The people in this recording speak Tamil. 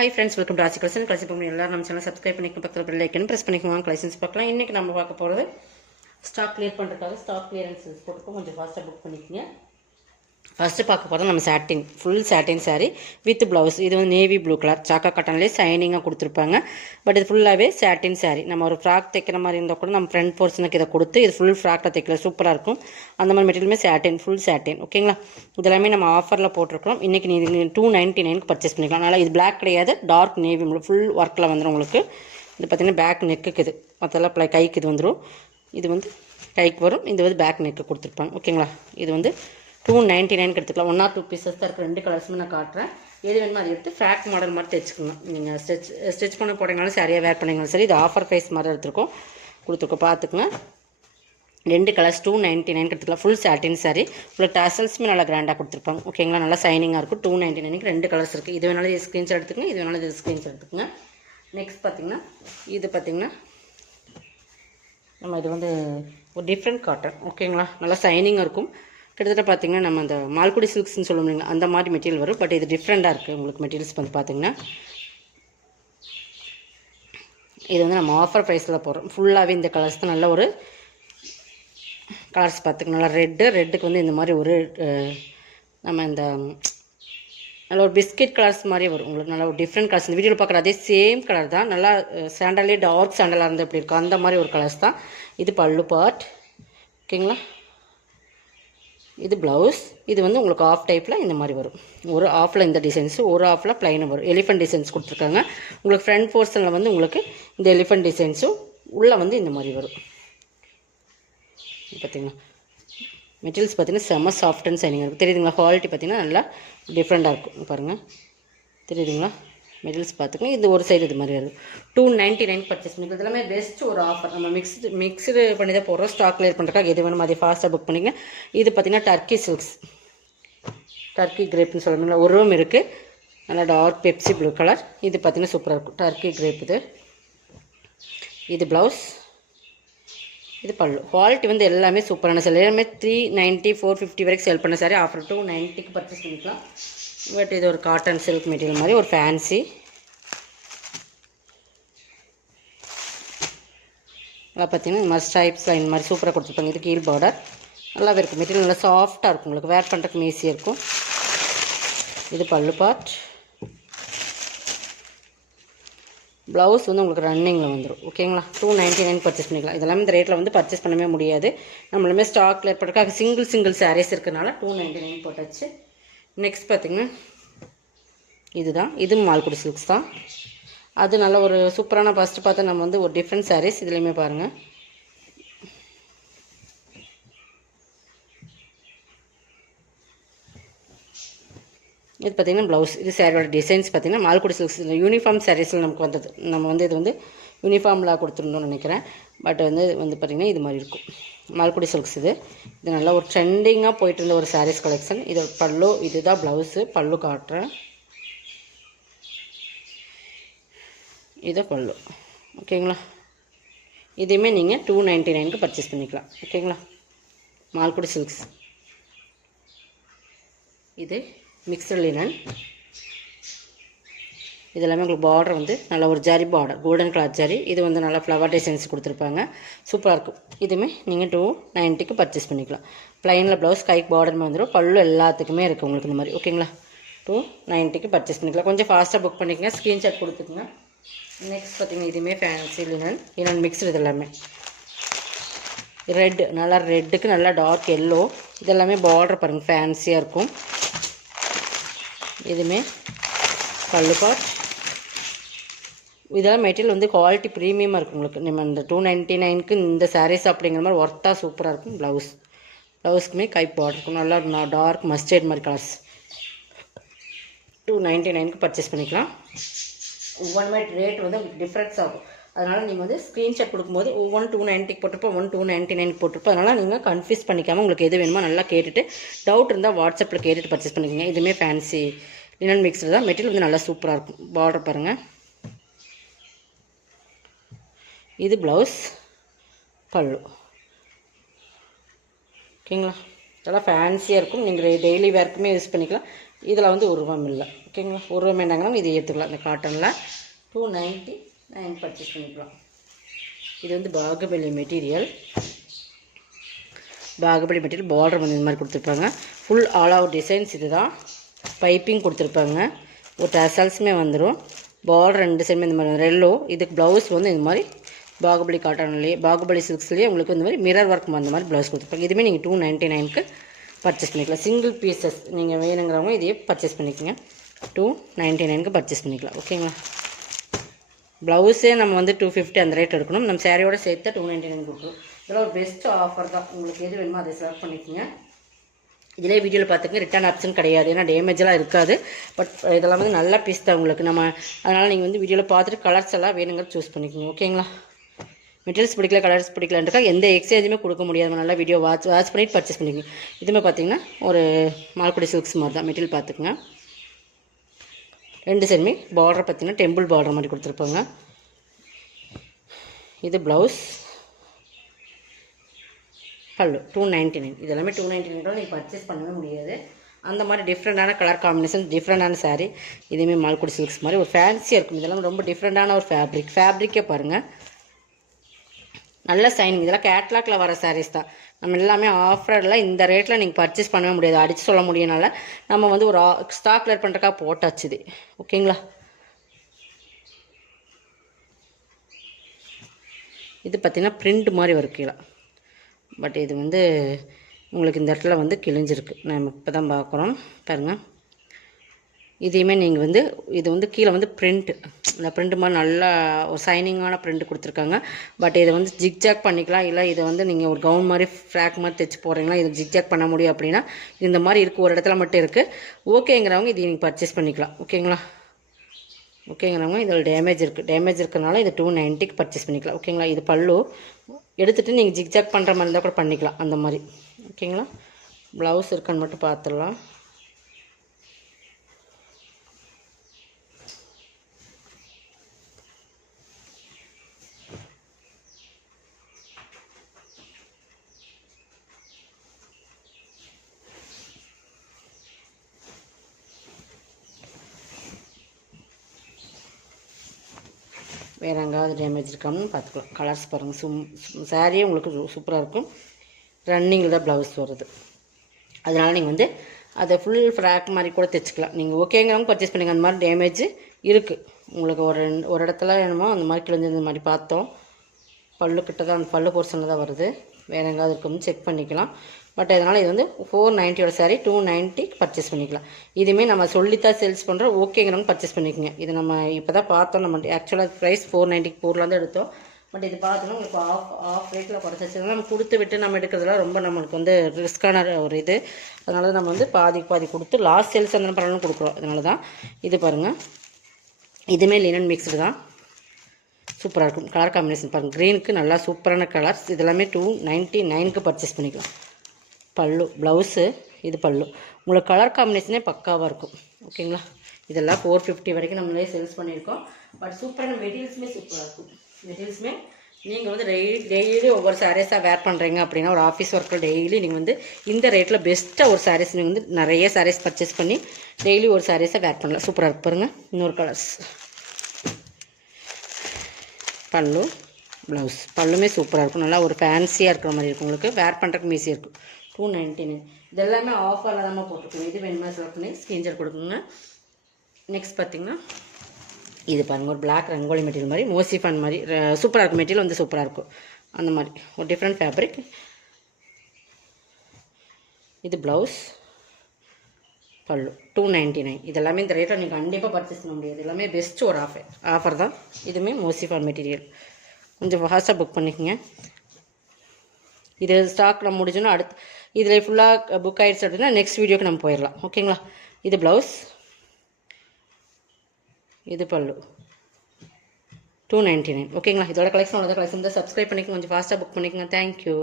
Hi friends, welcome to Rashi Collection. Collection பண்ணி எல்லாரும் நம்ம சேனலை சப்ஸ்கிரைப் பண்ணிக்கணும், பக்கத்துல பெல் ஐக்கன் பிரஸ் பண்ணிக்கோங்க. கலெக்ஷன்ஸ் பார்க்கலாம். இன்னைக்கு நம்ம பார்க்க போறது ஸ்டாக் கிளியர் பண்றதுக்காக ஸ்டாக் கிளியரன்ஸ் போட்டுக்கோ, கொஞ்சம் ஃபாஸ்டா புக் பண்ணிக்கங்க. ஃபர்ஸ்ட் பார்க்க போறது நம்ம satin full satin saree with blouse. இது வந்து நேவி ப்ளூ கலர் சாக்கா காட்டன்லேயே ஷைனிங்காக கொடுத்துருப்பாங்க. பட் இது ஃபுல்லாகவே சாட்டின் saree. நம்ம ஒரு ஃப்ராக் தைக்கிற மாதிரி இருந்தால் கூட நம்ம ஃப்ரண்ட் போர்ஷனுக்கு இதை கொடுத்து இது ஃபுல் ஃப்ராக்கில் தைக்கல சூப்பராக இருக்கும். அந்த மாதிரி மெட்டீரியலுமே சாட்டின் ஃபுல் சாட்டின். ஓகேங்களா, இதெல்லாமே நம்ம ஆஃபரில் போட்டிருக்கிறோம். இன்றைக்கி நீங்கள் 299 பர்ச்சேஸ் பண்ணிக்கலாம். அதனால் இது பிளாக் கிடையாது, டார்க் நேவி ப்ளூ ஃபுல் ஒர்க்கில் வந்துடும் உங்களுக்கு. இது பார்த்திங்கன்னா பேக் நெக்குக்கு இது மற்றெல்லாம் கைக்கு இது வந்துடும். இது வந்து கைக்கு வரும், இது வந்து பேக் நெக்கு கொடுத்துருப்பாங்க. ஓகேங்களா, இது வந்து 299 எடுத்துக்கலாம். 1 or 2 பீசஸ் தான் இருக்குது. 2 கலர்ஸுமே நான் காட்டுறேன். எது வேணுமோ அதை எடுத்து ஃப்ராக் மாடல் மாதிரி தைச்சிக்கோங்க. நீங்கள் ஸ்டிச் பண்ண போட்டிங்கனாலும் சரியாக வேர் பண்ணிங்கனாலும் சரி. இது ஆஃபர் ப்ரைஸ் மாதிரி எடுத்துருக்கோம் கொடுத்துருக்கோம், பார்த்துக்குங்க. 2 கலர்ஸ் 299 எடுத்துக்கலாம். Full satin saree. உங்களுக்கு டசல்ஸுமே நல்லா கிராண்டாக கொடுத்துருப்பாங்க. ஓகேங்களா, நல்லா ஷைனிங்காக இருக்கும். 299 2 கலர்ஸ் இருக்குது. இது வேணாலும் இது ஸ்க்ரீன்ஷாட் எடுத்துக்கங்க, இது வேணாலும் இது ஸ்க்ரீன்ஷாட் எடுத்துக்கங்க. நெக்ஸ்ட் பார்த்திங்கன்னா இது பார்த்திங்கன்னா நம்ம இது வந்து ஒரு டிஃப்ரெண்ட் காட்டன். ஓகேங்களா, நல்லா ஷைனிங்காக இருக்கும். கிட்டத்தட்ட பார்த்திங்கன்னா நம்ம அந்த மால்குடி சில்க்ஸ்ன்னு சொல்லுவோம் இல்லைங்களா, அந்த மாதிரி மெட்டீரியல் வரும். பட் இது டிஃப்ரெண்ட்டாக இருக்குது உங்களுக்கு மெட்டீரியல்ஸ் வந்து பார்த்திங்கன்னா. இது வந்து நம்ம ஆஃபர் ப்ரைஸில் போடுறோம். ஃபுல்லாகவே இந்த கலர்ஸ் தான். நல்ல ஒரு கலர்ஸ் பார்த்துக்கணும். நல்லா ரெட்டுக்கு வந்து இந்த மாதிரி ஒரு நம்ம இந்த நல்ல ஒரு பிஸ்கெட் கலர்ஸ் மாதிரி வரும் உங்களுக்கு. நல்ல ஒரு டிஃப்ரெண்ட் கலர்ஸ். இந்த வீடியோவில் பார்க்குற அதே சேம் கலர் தான். நல்லா சாண்டலே டார்க் சாண்டலாக இருந்தால் எப்படி இருக்கும் அந்த மாதிரி ஒரு கலர்ஸ் தான். இது பல்லு பார்ட். ஓகேங்களா, இது ப்ளவுஸ். இது வந்து உங்களுக்கு ஆஃப் டைப்பில் இந்த மாதிரி வரும். ஒரு ஆஃபில் இந்த டிசைன்ஸு, ஒரு ஆஃபில் ப்ளைனும் வரும். எலிஃபென்ட் டிசைன்ஸ் கொடுத்துருக்காங்க. உங்களுக்கு ஃப்ரண்ட் போர்ஷனில் வந்து உங்களுக்கு இந்த எலிஃபென்ட் டிசைன்ஸும் உள்ளே வந்து இந்த மாதிரி வரும். பார்த்திங்கன்னா மெட்டீரியல்ஸ் பார்த்திங்கன்னா செம்ம சாஃப்ட் அண்ட் ஷைனிங்காக இருக்கும். தெரியுதுங்களா, குவாலிட்டி பார்த்திங்கன்னா நல்லா டிஃப்ரெண்ட்டாக இருக்கும். பாருங்கள், தெரியுதுங்களா மெட்டீரியல்ஸ் பார்த்துக்கோங்க. இது ஒரு சைடு இது மாதிரி வரும். 299 பர்ச்சேஸ் பண்ணிக்கலாம். இதெல்லாமே பெஸ்ட் ஒரு ஆஃபர். நம்ம மிக்ஸ்டு பண்ணி தான் போடுறோம். ஸ்டாக் கிளியர் பண்ணுறதுக்காக எது வேணும் அதை ஃபாஸ்ட்டாக புக் பண்ணிங்க. இது பார்த்திங்கன்னா டர்க்கி சில்க்ஸ், டர்க்கி கிரேப்னு சொல்லுவாங்களா, ஒரு ரூம் இருக்குது. நல்லா டார்க் பெப்சி ப்ளூ கலர். இது பார்த்திங்கன்னா சூப்பராக இருக்கும். டர்க்கி கிரேப் இது. இது ப்ளவுஸ், இது பல்லு. குவாலிட்டி வந்து எல்லாமே சூப்பரான சார். எல்லாமே 390 450 வரைக்கும் சேல் பண்ண சாரி ஆஃபர் 290 பர்ச்சேஸ் பண்ணிக்கலாம். பட் இது ஒரு காட்டன் சில்க் மெட்டீரியல் மாதிரி ஒரு ஃபேன்சி. நல்லா பார்த்தீங்கன்னா இந்த மாதிரி ஸ்ட்ரைப்ஸ் லைன் மாதிரி சூப்பராக கொடுத்துருப்பாங்க. இது கீழ் பார்டர் நல்லாவே இருக்கும். மெட்டீரியல் நல்லா சாஃப்டாக இருக்கும், உங்களுக்கு வேர் பண்ணுறதுக்கு ஈஸியாக இருக்கும். இது பல்லு பார்ட். ப்ளவுஸ் வந்து உங்களுக்கு ரன்னிங்கில் வந்துடும். ஓகேங்களா, 299 பர்ச்சேஸ் பண்ணிக்கலாம். இதெல்லாமே இந்த ரேட்டில் வந்து பர்ச்சேஸ் பண்ணவே முடியாது. நம்மளுமே ஸ்டாக் கிளியர் பண்ணுறதுக்காக சிங்கிள் சாரீஸ் இருக்கிறனால 299 போட்டாச்சு. நெக்ஸ்ட் பார்த்திங்கன்னா இதுதான். இது மால்குடி சில்க்ஸ் தான். அது நல்ல ஒரு சூப்பரான ஃபஸ்ட்டு பார்த்தா நம்ம வந்து ஒரு டிஃப்ரெண்ட் சாரீஸ். இதுலேயுமே பாருங்கள், இது பார்த்திங்கன்னா ப்ளவுஸ். இது சாரியோட டிசைன்ஸ் பார்த்திங்கன்னா மால்குடி சில்க்ஸ் யூனிஃபார்ம் சாரீஸில் நமக்கு வந்தது. நம்ம வந்து இது வந்து யூனிஃபார்ம்லாம் கொடுத்துருந்தோம்னு நினைக்கிறேன். பட் வந்து பார்த்திங்கன்னா இது மாதிரி இருக்கும் மால்குடி சில்க்ஸ். இது நல்லா ஒரு ட்ரெண்டிங்காக போயிட்டு இருந்த ஒரு சாரீஸ் கலெக்ஷன். இது பல்லு, இதுதான் ப்ளவுஸு. பல்லு காட்டுறேன், இது பல்லு. ஓகேங்களா, இதையுமே நீங்கள் 299 பர்ச்சேஸ் பண்ணிக்கலாம். ஓகேங்களா, மால்குடி சில்க்ஸ். இது மிக்சட் லினன். இதெல்லாமே உங்களுக்கு பார்டர் வந்து நல்ல ஒரு zari border, golden colour zari. இது வந்து நல்லா ஃப்ளவர் டிசைன்ஸ் கொடுத்துருப்பாங்க, சூப்பராக இருக்கும். இதுவுமே நீங்கள் 290 பர்ச்சேஸ் பண்ணிக்கலாம். ப்ளைனில் ப்ளவுஸ், கைக்கு பார்டர் வந்துடும். பல்லு எல்லாத்துக்குமே இருக்குது உங்களுக்கு இந்த மாதிரி. ஓகேங்களா, 290 பர்ச்சேஸ் பண்ணிக்கலாம். கொஞ்சம் ஃபாஸ்ட்டாக புக் பண்ணிக்கங்க, ஸ்க்ரீன்ஷாட் கொடுத்துக்குங்க. நெக்ஸ்ட் பார்த்திங்கன்னா இதுவுமே ஃபேன்சி லினன் மிக்ஸ்டு. இது எல்லாமே ரெட், நல்லா ரெட்டுக்கு நல்லா டார்க் எல்லோ. இதெல்லாமே பார்டர் பாருங்கள் ஃபேன்சியாக இருக்கும். இதுவுமே பல்லு பார்ட். இதெல்லாம் மெட்டீரியல் வந்து குவாலிட்டி ப்ரீமியமாக இருக்கும் உங்களுக்கு. நம்ம இந்த 299 இந்த சாரீஸ் அப்படிங்கிற மாதிரி ஒர்த்தாக சூப்பராக இருக்கும். ப்ளவுஸ்க்குமே கை பார்டர் இருக்கும். நல்லா டார்க் மஸ்டர்ட் மாதிரி கலர்ஸ். 299 பர்ச்சேஸ் பண்ணிக்கலாம். ஒவ்வொன்றுமே ரேட் வந்து உங்களுக்கு டிஃப்ரென்ஸ் ஆகும். அதனால் நீங்கள் வந்து ஸ்க்ரீன்ஷாட் கொடுக்கும்போது ஒவ்வொன்று 290 போட்டிருப்போம், 299 போட்டிருப்போம். அதனால் நீங்கள் கன்ஃபியூஸ் பண்ணிக்காமல் உங்களுக்கு எது வேணுமோ நல்லா கேட்டுட்டு டவுட் இருந்தால் வாட்ஸ்அப்பில் கேட்டுட்டு பர்ச்சேஸ் பண்ணிக்கோங்க. இதுவுமே ஃபேன்சி லினன் மிக்ஸ்டு தான். மெட்டீரியல் வந்து நல்லா சூப்பராக இருக்கும். பார்டர் பாருங்கள். இது ப்ளவுஸ், பல்லு. ஓகேங்களா, நல்லா ஃபேன்சியாக இருக்கும். நீங்கள் டெய்லி வேர்க்குமே யூஸ் பண்ணிக்கலாம். இதில் வந்து ரூபா இல்லை. ஓகேங்களா, ரூபா வேண்டாங்கன்னா இதை ஏற்றுக்கலாம். இந்த காட்டனில் 299 பர்ச்சேஸ் பண்ணிக்கலாம். இது வந்து Baahubali material. Baahubali material border வந்து இந்த மாதிரி கொடுத்துருப்பாங்க. ஃபுல் ஆல் ஓவர் டிசைன்ஸ் இது தான். பைப்பிங் கொடுத்துருப்பாங்க. ஒரு டசல்ஸுமே வந்துடும். பார்டர் 2 சைடுமே இந்த மாதிரி ரெல்லோ. இதுக்கு ப்ளவுஸ் வந்து இந்த மாதிரி பாகுபலி காட்டன்லேயே பாகுபலி சில்க்ஸ்லேயே உங்களுக்கு இந்த மாதிரி மிரர் ஒர்க் அந்த மாதிரி ப்ளவுஸ் கொடுத்துருப்பாங்க. இதுவுமே நீங்கள் 299க்கு பர்ச்சேஸ் பண்ணிக்கலாம். சிங்கிள் பீசஸ் நீங்கள் வேணுங்கிறவங்க இதையே பர்ச்சேஸ் பண்ணிக்கோங்க. 299க்கு பர்ச்சேஸ் பண்ணிக்கலாம். ஓகேங்களா, ப்ளவுஸே நம்ம வந்து 250 அந்த ரேட் எடுக்கணும். நம்ம சாரியோட சேர்த்து 299 கொடுக்குறோம். இதெல்லாம் ஒரு பெஸ்ட் ஆஃபர் தான். உங்களுக்கு எது வேணுமோ அதை செலக்ட் பண்ணிக்கோங்க. இதிலே வீடியோவில் பார்த்துங்க, ரிட்டர்ன் ஆப்ஷன் கிடையாது. ஏன்னா டேமேஜெலாம் இருக்காது. பட் இதெல்லாம் வந்து நல்ல பீஸ் தான் உங்களுக்கு. அதனால் நீங்கள் வந்து வீடியோவில் பார்த்துட்டு கலர்ஸ் எல்லாம் வேணுங்கிற சூஸ் பண்ணிக்கோங்க. ஓகேங்களா, மெட்டீரியல்ஸ் பிடிக்கல கலர்ஸ் பிடிக்கலன்றக்கா எந்த எக்ஸ்சேஞ்சுமே கொடுக்க முடியாது. நல்லா வீடியோ வாட்ச் பண்ணிவிட்டு பர்ச்சேஸ் பண்ணிக்கோங்க. இதுவுமே பார்த்தீங்கன்னா ஒரு மால்குடி சில்க்ஸ் மாதிரி தான். மெட்டீரியல் பார்த்துக்குங்க. 2 சைடுமே பார்டர் பார்த்தீங்கன்னா டெம்பிள் பார்டர் மாதிரி கொடுத்துருப்பாங்க. இது ப்ளவுஸ், பல்லு 299. இதெல்லாமே 299 நீங்கள் பர்ச்சேஸ் பண்ணவே முடியாது. அந்த மாதிரி டிஃப்ரெண்ட்டான கலர் காம்பினேஷன், டிஃப்ரெண்ட்டான சாரீ. இதுவுமே மால்குடி சில்க்ஸ் மாதிரி ஒரு ஃபேன்சியாக இருக்கும். இதெல்லாம் ரொம்ப டிஃப்ரெண்ட்டான ஒரு ஃபேப்ரிக்கே பாருங்கள், நல்ல சைனிங். இதெல்லாம் கேட்லாகில் வர சாரீஸ் தான். நம்ம எல்லாமே ஆஃபரில் இந்த ரேட்டில் நீங்கள் பர்ச்சேஸ் பண்ணவே முடியாது. அடித்து சொல்ல முடியனால நம்ம வந்து ஒரு ஸ்டாக் கிளியர் பண்ணுறக்கா போட்டாச்சுது. ஓகேங்களா, இது பார்த்திங்கன்னா பிரிண்ட் மாதிரி வரும் கீழே. பட் இது வந்து உங்களுக்கு இந்த இடத்துல வந்து கிழிஞ்சிருக்கு. நம்ம இப்போ தான் பார்க்குறோம் பாருங்கள். இதையுமே நீங்கள் வந்து இது வந்து கீழே வந்து பிரிண்ட்டு, இந்த பிரிண்ட் மாதிரி நல்லா ஒரு சைனிங்கான பிரிண்ட் கொடுத்துருக்காங்க. பட் இதை வந்து ஜிக்ஜாக் பண்ணிக்கலாம். இல்லை இதை வந்து நீங்கள் ஒரு கவுன் மாதிரி ஃப்ராக் மாதிரி தைச்சி போடுறீங்களா, இதை ஜிக்ஜாக் பண்ண முடியும் அப்படின்னா இந்த மாதிரி இருக்குது. ஒரு இடத்துல மட்டும் இருக்குது. ஓகேங்கிறவங்க இதை நீங்கள் பர்ச்சேஸ் பண்ணிக்கலாம். ஓகேங்கிறவங்க இதில் டேமேஜ் இருக்கிறதுனால இது 290க்கு பர்ச்சேஸ் பண்ணிக்கலாம். ஓகேங்களா, இது பல்லு எடுத்துகிட்டு நீங்கள் ஜிக்ஜாக் பண்ணுற மாதிரி இருந்தால் கூட பண்ணிக்கலாம் அந்த மாதிரி. ஓகேங்களா, ப்ளவுஸ் இருக்கான்னு மட்டும் பார்த்துடலாம். வேறு எங்காவது டேமேஜ் இருக்கான்னு பார்த்துக்கலாம். கலர்ஸ் பாருங்கள். சாரியே உங்களுக்கு சூப்பராக இருக்கும். ரன்னிங்கில் தான் ப்ளவுஸ் வருது. அதனால் நீங்கள் வந்து அதை ஃபுல் ஃப்ராக் மாதிரி கூட தைச்சிக்கலாம். நீங்கள் ஓகேங்கிறவங்க பர்ச்சேஸ் பண்ணிங்க. அந்த மாதிரி டேமேஜ் இருக்குது உங்களுக்கு. ஒரு இடத்துல என்னமோ அந்த மாதிரி கிழிஞ்சது மாதிரி பார்த்தோம். பல்லுக்கிட்ட தான், அந்த பல்லு போர்ஷனில் தான் வருது. வேறு எங்காவது இருக்குன்னு செக் பண்ணிக்கலாம். பட் அதனால் இது வந்து 490 சாரி 290 பர்ச்சேஸ் பண்ணிக்கலாம். இதுவுமே நம்ம சொல்லித்தான் சேல்ஸ் பண்ணுறோம். ஓகேங்கிறவங்க பர்ச்சேஸ் பண்ணிக்கோங்க. இது நம்ம இப்போ தான் பார்த்தோம். நம்ம ஆக்சுவலாக ப்ரைஸ் 490 4 தான் எடுத்தோம். பட் இது பார்த்தோன்னா உங்களுக்கு ஆஃப் ரேட்டில் குறைச்சி நம்ம கொடுத்து விட்டு நம்ம எடுக்கிறதுலாம் ரொம்ப நம்மளுக்கு வந்து ரிஸ்க்கான ஒரு இது. அதனால தான் நம்ம வந்து பாதி கொடுத்து லாஸ்ட் சேல்ஸ் அந்த பரவாயில்ல கொடுக்குறோம். அதனால தான் இது பாருங்கள். இதுவுமே லினன் மிக்ஸ்டு தான். சூப்பராக இருக்கும். கலர் காம்பினேஷன் பாருங்கள். க்ரீனுக்கு நல்லா சூப்பரான கலர்ஸ். இதெல்லாமே 299க்கு பர்ச்சேஸ் பண்ணிக்கலாம். பல்லு ப்ளவுஸு, இது பல்லு. உங்களுக்கு கலர் காம்பினேஷனே பக்காவாக இருக்கும். ஓகேங்களா, இதெல்லாம் 450 வரைக்கும் நம்மளே சேல்ஸ் பண்ணியிருக்கோம். பட் சூப்பரான மெட்டீரியல்ஸுமே சூப்பராக இருக்கும். மெட்டீரியல்ஸுமே நீங்கள் வந்து டெய்லி ஒவ்வொரு சாரீஸாக வேர் பண்ணுறீங்க அப்படின்னா, ஒரு ஆஃபீஸ் ஒர்க்கில் டெய்லி நீங்கள் வந்து இந்த ரேட்டில் பெஸ்ட்டாக ஒரு சாரீஸ் நீங்கள் வந்து நிறைய சாரீஸ் பர்ச்சேஸ் பண்ணி டெய்லி ஒரு சாரீஸாக வேர் பண்ணலாம். சூப்பராக இருக்கு பாருங்கள். இன்னொரு கலர்ஸ். பல்லு ப்ளவுஸ். பல்லுமே சூப்பராக இருக்கும். நல்லா ஒரு ஃபேன்சியாக இருக்கிற மாதிரி இருக்கும். உங்களுக்கு வேர் பண்ணுறதுக்கு ஈஸியாக இருக்கும். 299. இதெல்லாமே ஆஃபரில் தான் போட்டுருக்கோம். இது வேணுமா செலக்ட் பண்ணி ஸ்க்ரீன்ஷாட் கொடுக்குங்க. நெக்ஸ்ட் பார்த்திங்கன்னா இது பாருங்கள். ஒரு பிளாக் ரங்கோலி மெட்டீரியல் மாதிரி மோசிஃபான் மாதிரி சூப்பராக இருக்கும். மெட்டீரியல் வந்து சூப்பராக இருக்கும். அந்த மாதிரி ஒரு டிஃப்ரெண்ட் ஃபேப்ரிக். இது ப்ளவுஸ், பல்லு 299. இதெல்லாமே இந்த ரேட்டில் நீங்கள் கண்டிப்பாக பர்ச்சேஸ் பண்ண முடியாது. எல்லாமே பெஸ்ட் ஒரு ஆஃபர் தான். இதுவுமே மோசிஃபான் மெட்டீரியல். கொஞ்சம் ஃபாஸ்ட்டாக புக் பண்ணிக்கோங்க. இது ஸ்டாக் நம்ம முடிஞ்சோன்னா இதில் ஃபுல்லாக புக் ஆகிடுச்சு அப்படின்னா நெக்ஸ்ட் வீடியோக்கு நம்ம போயிடலாம். ஓகேங்களா, இது ப்ளவுஸ், இது பல்லு 299. ஓகேங்களா, இதோட கலெக்ஷன் சப்ஸ்கிரைப் பண்ணிக்கோங்க. கொஞ்சம் ஃபாஸ்ட்டாக புக் பண்ணிக்கோங்க. தேங்க்யூ.